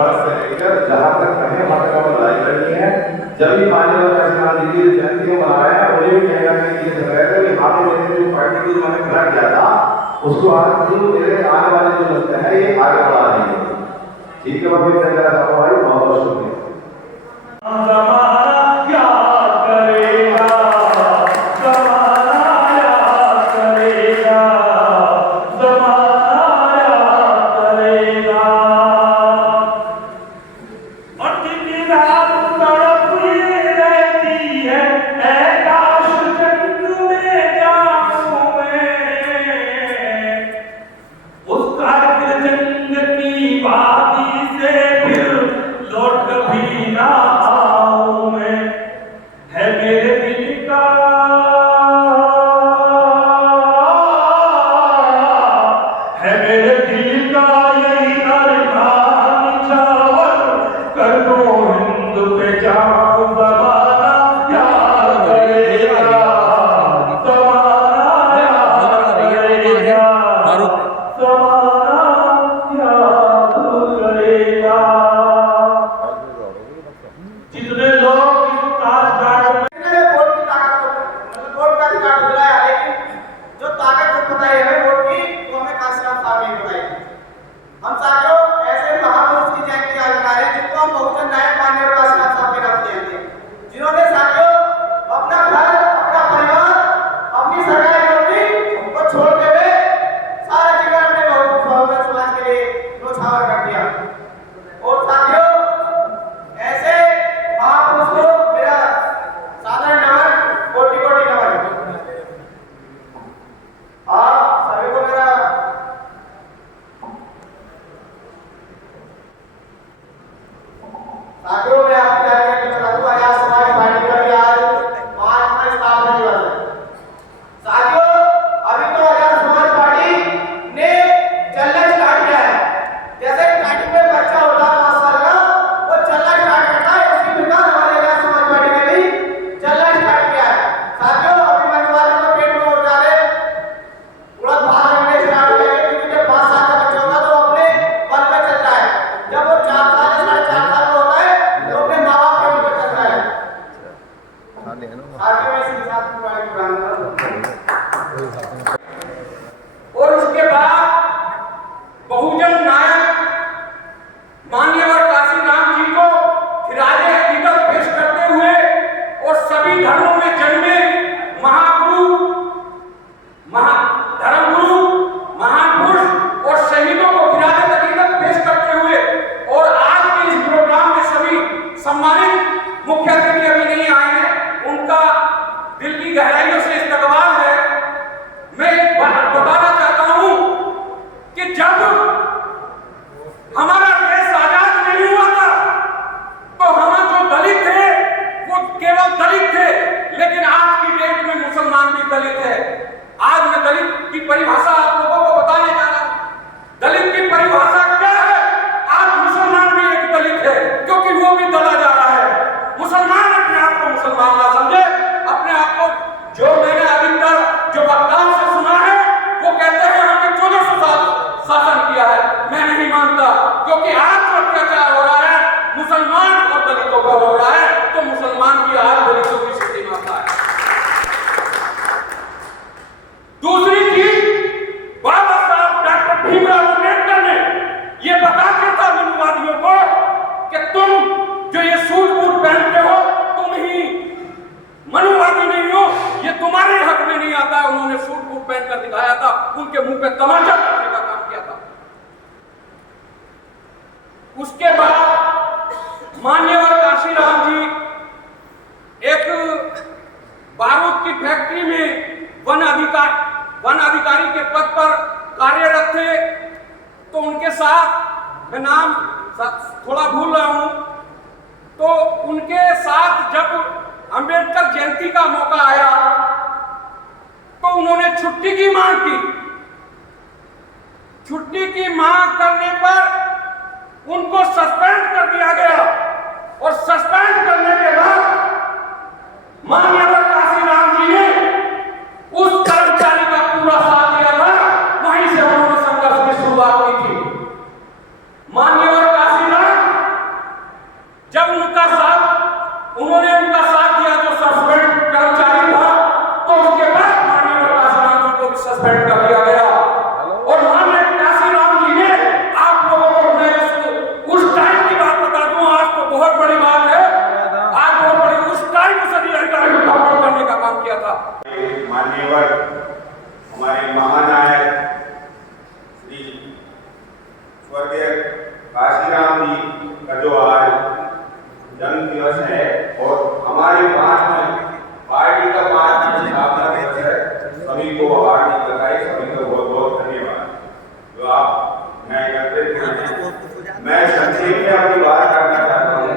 वर्ष से लेकर जहाँ तक कहे वहाँ तक हमें लड़ाई करनी है। जब भी मान्यवर काशीनाथ जी की जयंती को मना रहे हैं, उन्हें भी कहना के लिए चल रहे थे कि हाँ मैंने जो पार्टी की मैंने खड़ा किया था उसको आज जो मेरे आने वाले जो लगते हैं ये आगे बढ़ा रही है। ठीक है, मैं फिर मेरा सवाल बहुत बहुत शुक्रिया। और उसके बाद बहुजन नायक माननीय काशीनाथ जी को खिराजे अकीदत पेश करते हुए और सभी धर्मों में जन्मे महागुरु, धर्मगुरु, महान पुरुष और शहीदों को खिराजे अकीदत पेश करते हुए और आज के इस प्रोग्राम में सभी सम्मानित मुख्य अतिथि अभी नहीं आए हैं, उनका दिल की गहराइयों से इस्तकबाल है। मैं एक बात बताना चाहता हूं कि जब हमारा देश आजाद नहीं हुआ था तो हम जो दलित थे वो केवल दलित थे, लेकिन आज की डेट में मुसलमान भी दलित है। आज मैं दलित की परिभाषा आप लोगों को बताने जा रहा हूं। दलित की परिभाषा क्या है? आज मुसलमान भी एक दलित है, क्योंकि वो भी दला जा रहा है। मुसलमान अपने आप को मुसलमान ना समझे, अपने आप को, जो मैंने अधिकतर जो वक्ताओं से सुना है वो कहते हैं हमने 1400 साल शासन किया है। मैं नहीं मानता, क्योंकि आज जो अत्याचार हो रहा है मुसलमान और दलितों पर हो रहा है, तो मुसलमान की आज दलितों की स्थिति में आता है। दूसरी चीज, बाबा साहब डॉक्टर भीमराव अम्बेडकर ने यह बता दिया था मनुवादियों को कि तुम जो ये सूट बूट पहनते हो तुम ही मनुवादी नहीं हो, ये तुम्हारे हक में नहीं आता है। उन्होंने सूट बूट पहनकर दिखाया था, उनके मुंह पे तमाचा करने का काम किया था। उसके बाद मान्यवर काशीराम जी एक बारूद की फैक्ट्री में वन अधिकारी के पद पर कार्यरत थे, तो उनके साथ, मैं नाम थोड़ा भूल रहा हूं, तो उनके साथ जब अंबेडकर जयंती का मौका आया तो उन्होंने छुट्टी की मांग की। छुट्टी की मांग करने पर उनको सस्पेंड कर दिया गया, और सस्पेंड करने के बाद माननीय काशीराम जी ने उस कर्मचारी का पूरा साथ दिया था। वहीं से उन्होंने संघर्ष की शुरुआत की थी। माननीय काशीराम काशीराम जी का जो आज जन्म दिवस है और हमारे पार्टी में पार्टी का 5 स्थापना दिवस है, सभी को हार्दिक बधाई, सभी को बहुत बहुत धन्यवाद जो आप मैं एकत्रित हुए। मैं संक्षेप में अपनी बात करना चाहता हूँ।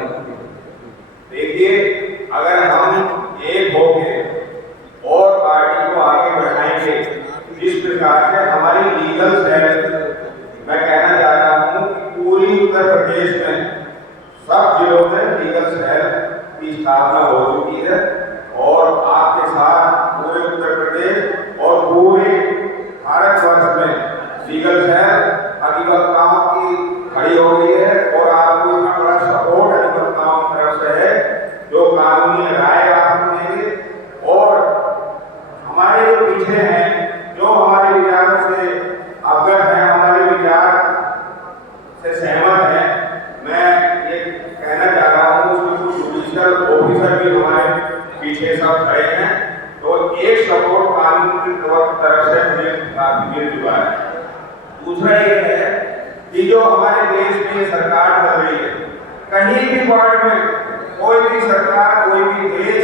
देखिए, अगर हम एक होके और पार्टी को आगे बढ़ाएंगे, जिस प्रकार से हमारी लीगल सेल, मैं कहना चाह रहा हूँ कि पूरी उत्तर प्रदेश में सब जिलों में लीगल सेल की स्थापना हो चुकी है और आपके साथ पूरे उत्तर प्रदेश और पूरे भारतवर्ष में लीगल सेल अधिवक्ताओं की खड़ी हो गई है और आपको इतना बड़ा सपोर्ट अधिवक्ताओं की तरफ से है जो कानूनी राय आप देंगे और हमारे जो पीछे हैं, जो हमारे विचारों से अवगत हैं, हमारे विचार से सहमत हैं, मैं ये कहना चाह रहा हूँ उसमें कुछ जुडिशियल ऑफिसर भी हमारे पीछे सब खड़े हैं, तो एक सपोर्ट कानून की तरफ से हमें काफी मिल चुका है। दूसरा ये है कि जो हमारे देश में सरकार चल रही है, कहीं भी वर्ल्ड में कोई भी सरकार, कोई भी देश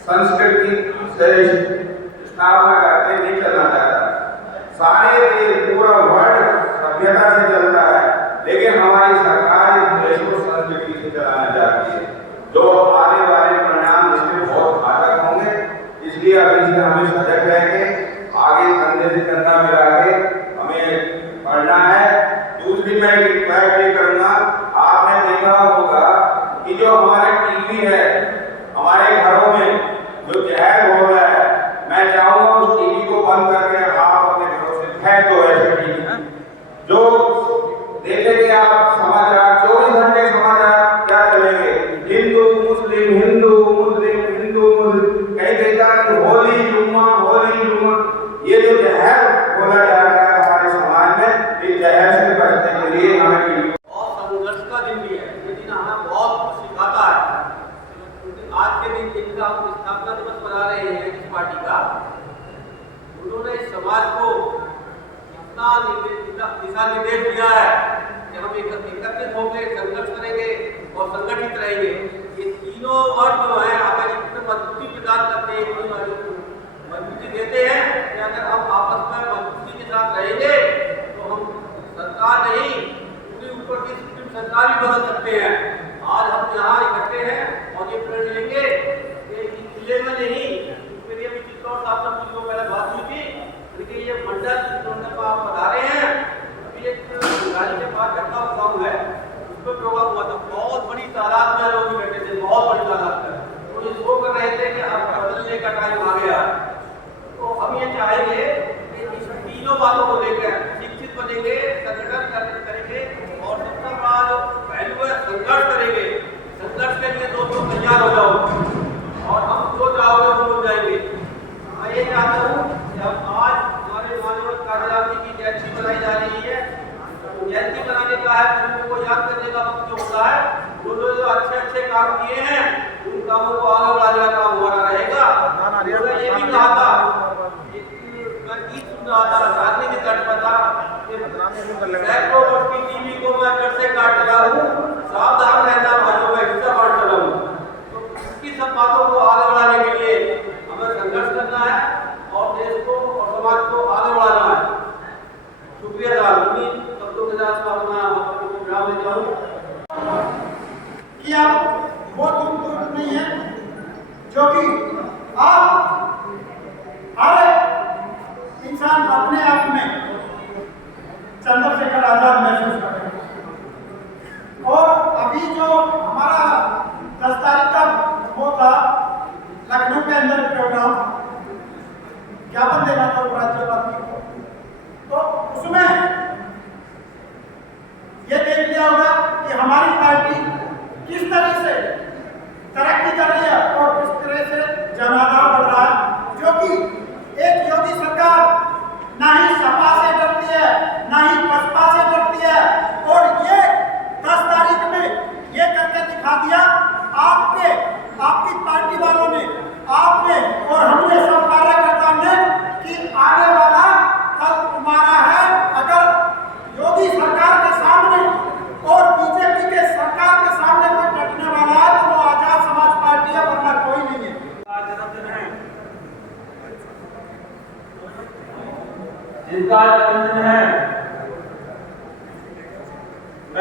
संस्कृति से स्थापना करके नहीं चलना चाहता। सारे देश, पूरा वर्ल्ड सभ्यता से चलता है, लेकिन हमारी सरकार इस देश को संस्कृति से चलाना चाहती है, जो आने वाले परिणाम इसमें बहुत घातक होंगे। इसलिए अभी से हमें सजग रहेंगे, आगे कंधे से कंधा मिला के हमें पढ़ना है। दूसरी मैं रिक्वेस्ट ये करूंगा, आपने देखा होगा कि जो हमारा टीवी है, हमारे घरों में जो जहर हो रहा है, मैं चाहूंगा उस टीवी को बंद करके आप अपने घरों से फेंक दो। ऐसे टीवी जो देखेंगे आप समाचार, 24 घंटे समाचार क्या चलेंगे, हिंदू मुस्लिम, हिंदू मुस्लिम, हिंदू मुस्लिम, कहीं देखा कि होली जुम्मा, होली जुम्मा, ये जो जहर बोला जा रहा है हमारे समाज में, इस जहर से बचने के लिए हमें टीवी और संघर्ष का दिन भी है। ये दिन हमें बहुत कुछ सिखाता है, क्योंकि आज के दिन जिनका हम स्थापना दिवस मना रहे हैं जिस पार्टी का, उन्होंने समाज को इतना दिशा निर्देश दिया है कि हम एकत्रित होकर संघर्ष करेंगे और संगठित रहेंगे। ये तीनों वर्ग जो है हमें इतनी मजबूती प्रदान करते हैं, इतनी मजबूती देते हैं कि अगर हम आपस में मजबूती के साथ रहेंगे तो हम सरकार नहीं, पूरी ऊपर की सरकार भी बदल सकते हैं। आज हम यहाँ इकट्ठे हैं और ये प्रण लेंगे कि इस जिले में नहीं, इसके लिए भी चित्तौड़ साहब से कुछ पहले बात हुई थी, लेकिन ये मंडल पर आप पधारे हैं। अभी एक गाड़ी के पास घटना हुआ है, उस पर प्रोग्राम हुआ था, बहुत बड़ी तादाद में लोग बैठे थे, बहुत बड़ी तादाद में, तो ये शो कर रहे थे कि अब बदलने का टाइम आ गया। तो हम ये चाहेंगे कि इस तीनों बातों को लेकर शिक्षित बनेंगे, संगठन करेंगे और सबसे बड़ा जो पहलू है संघर्ष करेंगे। संघर्ष के लिए दोस्तों तैयार हो जाओ और हम जो चाहोगे वो हो जाएंगे। मैं ये चाहता हूँ कि अब आज हमारे माननीय काशीराम जी की जयंती मनाई जा रही है। जयंती मनाने का है, उनको को याद करने का वक्त जो होता है, जो अच्छे काम किए हैं उन कामों को आगे बढ़ाने का काम हो रहा रहेगा। उन्होंने ये भी कहा था, मैं गीत सुन रहा था, राजनीति तट पर था, सैकड़ों वर्ष की टीवी को मैं घर से काट चला हूँ, सावधान रहना भाइयों, मैं हिस्सा बांट चला हूँ। तो इसकी सब बातों को आगे बढ़ाने के लिए हमें संघर्ष करना है और देश को और समाज को आगे बढ़ाना है। शुक्रिया साहब, शब्दों के साथ अपना विराम लेता हूँ। ये आप बहुत दूर नहीं है, जो कि आप हर इंसान अपने आप में चंद्रशेखर आजाद महसूस कर रहे हैं। और अभी जो हमारा 10 तारीख का वो था लखनऊ के अंदर प्रोग्राम, ज्ञापन देना था राज्यपाल को, तो उसमें ये देख लिया होगा कि हमारी पार्टी किस तरह से तरक्की कर रही है और किस तरह से जनाधार बढ़ रहा है, जो कि एक योगी सरकार ना ही सपा से डरती है, ना ही बसपा से डरती है। और ये 10 तारीख में ये करके दिखा दिया आपकी पार्टी वालों ने, आपने और हमने सब कार्यकर्ता ने, कि आने वाला कल तुम्हारा है। अगर योगी सरकार के सामने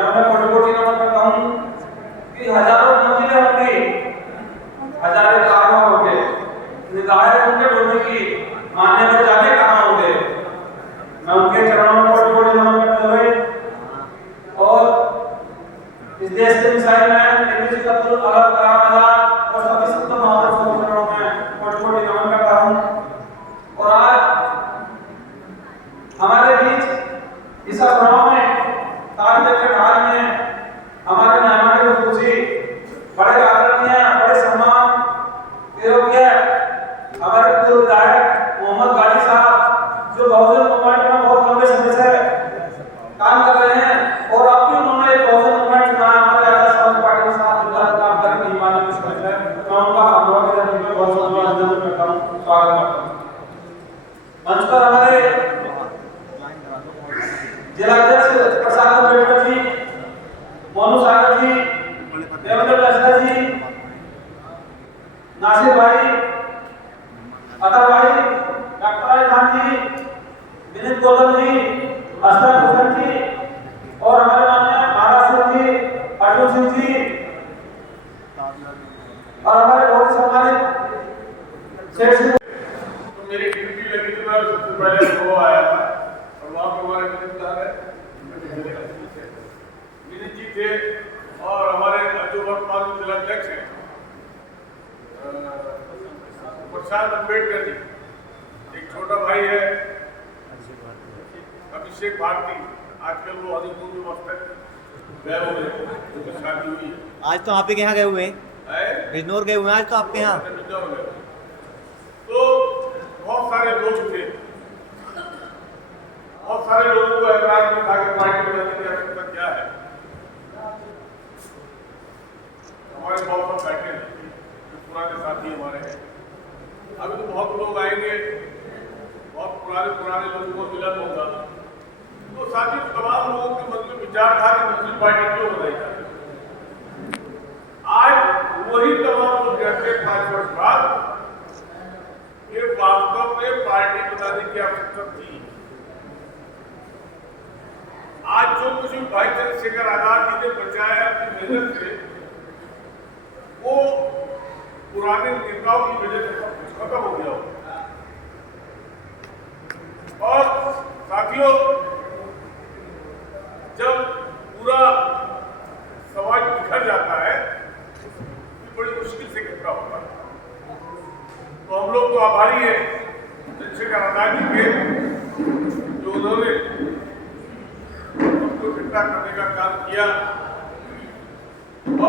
मैं कोटि नमन करता हूँ कि हजारों मंजिलें होंगी, हजारों कारवां होंगे, निगाहें उनके ढूंढने की, आने में जाने कहाँ होंगे। मैं उनके चरणों में कोटि नमन करते हुए और इस देश के missile man APJ Abdul Kalam Azad और सभी संत महापुरुषों के चरणों में कोटि नमन करता हूँ। और आज हमारे बीच इस समारोह में तालियों के ढाल में हमारे मेहमान खुशी बड़े आदरणीय, बड़े सम्मान योग्य हमारे पूर्व विधायक मोहम्मद गाजी साहब, जो बहुजन मूवमेंट में बहुत लंबे समय से काम कर रहे हैं और अब भी उन्होंने एक बहुजन मूवमेंट चुना है हमारे आजाद समाज पार्टी के साथ मिलकर काम करने की ईमानी कोशिश है। मैं उनका आभार करता हूं, बहुत बहुत अभिनंदन करता हूं, स्वागत करता हूं। मंच पर हमारे जिला अध्यक्ष प्रसाद अम्बेडकर जी, मोनू सागर जी, देवेंद्र लस्कर जी, नासिर भाई, अतर भाई, डॉक्टर राजधान जी, विनीत गौतम जी, अस्तर हुसैन जी और हमारे माननीय महाराज सिंह जी, अर्जुन सिंह जी और हमारे बहुत सम्मानित शेष। तो मेरी ड्यूटी लगी थी, मैं सबसे पहले वो आया था और वहाँ पर हमारे मिनिस्टर है विनीत जी थे और हमारे जो वर्तमान जिला अध्यक्ष हैं प्रसाद अम्बेडकर जी, एक छोटा भाई है अभिषेक भारती, आजकल वो हनीमून में मस्त है, गए हुए उनकी शादी हुई है। आज तो आप ही के यहाँ गए हुए हैं, बिजनौर गए हुए हैं आज तो आपके यहाँ। तो बहुत सारे लोग थे, बहुत सारे लोगों को ऐतराज में था कि पार्टी बनाने की आवश्यकता क्या है। हमारे बहुत लोग बैठे हैं, पुराने साथी हमारे हैं, अभी तो बहुत लोग आएंगे, बहुत पुराने लोगों को मिलन होगा। तो साथी तमाम लोगों के मन में विचार था कि दूसरी पार्टी क्यों बनाई जाए। आज वही तमाम लोग कहते हैं 5 वर्ष बाद कि वास्तव में पार्टी बनाने की आवश्यकता थी। आज जो कुछ भाई चंद्रशेखर आजाद जी ने बचाया अपनी मेहनत से, वो पुराने नेताओं की वजह से सब कुछ खत्म हो गया। और साथियों, जब पूरा समाज बिखर जाता है तो बड़ी मुश्किल से इकट्ठा होता है। तो हम लोग तो आभारी हैं चंद्रशेखर आजाद जी के, जो उन्होंने सबको इकट्ठा करने का काम किया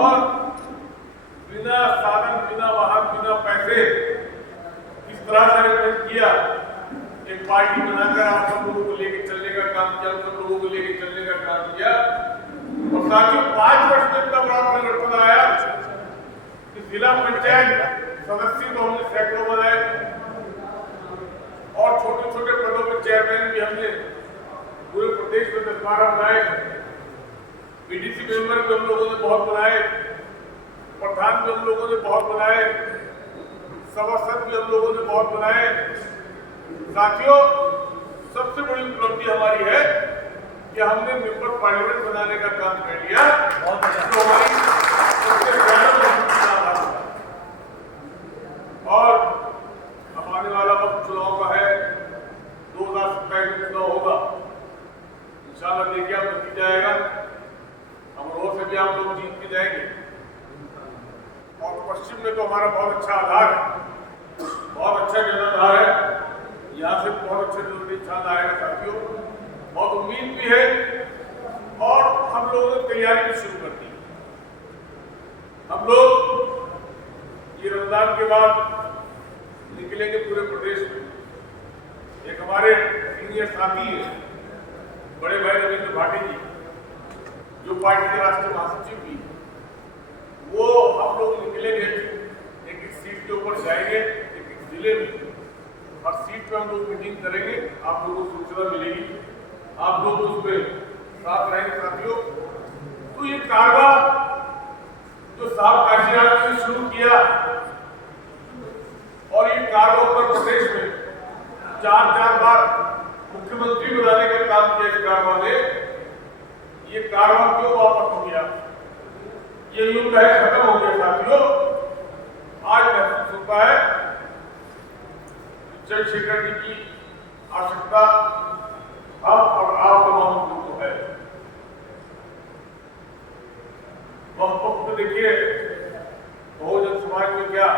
और बिना साधन, बिना वाहन, बिना पैसे इस तरह से अरेंजमेंट किया, एक पार्टी बनाकर आप सब लोगों को लेकर चलने का काम किया, सब लोगों को लेकर चलने का काम किया। और साथियों 5 वर्ष में इतना बड़ा परिवर्तन आया कि जिला पंचायत सदस्य तो हमने सैकड़ों बनाए और छोटे छोटे पदों पर चेयरमैन भी हमने पूरे प्रदेश में 10-12 बनाए। बीडीसी मेंबर भी हम लोगों ने बहुत बनाए, प्रधान भी हम लोगों ने बहुत बनाए, सभासद भी हम लोगों ने बहुत बनाए। साथियों, सबसे बड़ी उपलब्धि हमारी है कि हमने मेंबर पार्लियामेंट बनाने का काम कर लिया, तो हमारी सबसे ज्यादा और अब आने वाला वक्त चुनाव का है, 2027 में चुनाव होगा, इंशाल्लाह देखिए आप नतीजा आएगा, अमरोह से भी आप लोग जीत के जाएंगे। और पश्चिम में तो हमारा बहुत अच्छा आधार है, बहुत अच्छा जनाधार है, यहाँ से बहुत अच्छे निशान आएगा साथियों, बहुत उम्मीद भी है और हम लोगों ने तैयारी भी शुरू कर दी। हम लोग ये रमजान के बाद निकलेंगे पूरे प्रदेश में। एक हमारे सीनियर साथी है बड़े भाई रविंद्र भाटी जी, जो पार्टी के राष्ट्रीय महासचिव भी, वो हम लोग निकलेंगे, एक सीट के ऊपर जाएंगे, एक जिले में, हर सीट पे हम लोग मीटिंग करेंगे, आप लोगों को सूचना मिलेगी, आप लोग उसमें साथ रहेंगे साथियों। तो ये कारवा जो साहब काशीराज ने शुरू किया और ये कारवा उत्तर प्रदेश में 4 बार मुख्यमंत्री बनाने का काम किया इस कारवा ने, ये कारवां क्यों वापस हो गया, ये युद्ध है खत्म हो गया साथियों। आज महसूस होता है चंद्रशेखर जी की आवश्यकता हम और आप तमाम लोगों को है। वक्त देखिए बहुजन समाज में क्या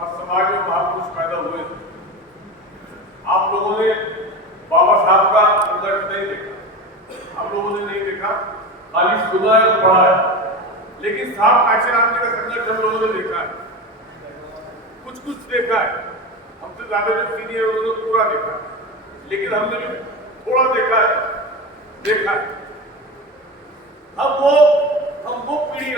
हर समाज में महापुरुष पैदा हुए। आप लोगों ने बाबा साहब का संघर्ष नहीं देखा, आप लोगों ने नहीं देखा, खाली सुना है और पढ़ा है, लेकिन साहब काशीराम जी का संघर्ष हम लोगों ने देखा है, कुछ कुछ देखा है। हमसे ज्यादा जो सीनियर उन्होंने पूरा देखा है, लेकिन हमने भी थोड़ा देखा है। हम वो पीढ़ी